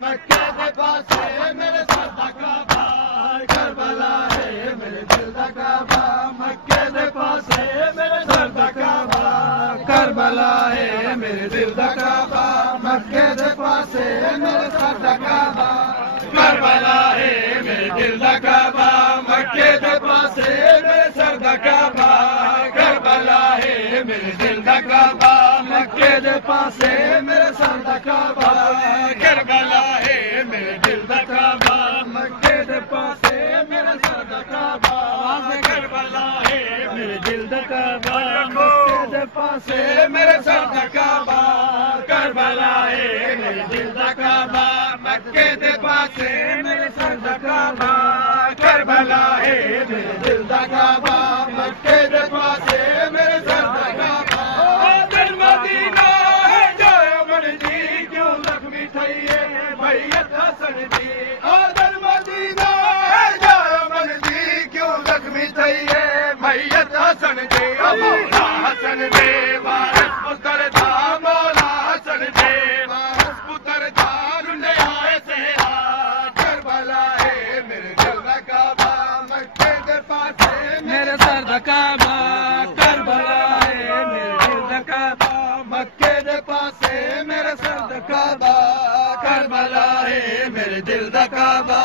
مکے دے پاسے میرے سر دا کعبہ کربلا ہے میرے دل دا کعبہ مکے دے پاسے میرے سر دا کعبہ کربلا ہے میرے دل دا کعبہ مکے دے پاسے میرے سر دا کعبہ کربلا ہے میرے دل دا کعبہ مکے دے پاسے میرے سر دا کعبہ کربلا ہے میرے دل دا کعبہ مکے دے پاسے میرے سر دا کعبہ کربلا ہے میرے دل دا کعبہ مکے دے پاسے میرے سر دا کعبہ کربلا ہے میرے دل دا کعبہ مکے دے پاسے میرے سر دا کعبہ کربلا ہے میرے دل دا کعبہ مکے دے پاسے میرے سر دا کعبہ کربلا ہے میرے دل دا کعبہ مکے دے پاسے میرے سر دا کعبہ دل مدینہ ہے جائے من جی کیوں زخمی تھئیے میت حسن جی دل مدینہ ہے جائے من جی کیوں زخمی تھئیے میت حسن جی مولا حسن جی وارث پتر تھا مولا حسن جی وارث پتر تھا لنڈے آئے سہرا کربلا ہے میرے دل دا کعبہ مکے دے پاسے میرے سر دا کعبہ کربلا ہے میرے دل دا کعبہ مکے دے پاسے میرے سر دا کعبہ کربلا ہے میرے دل دا کعبہ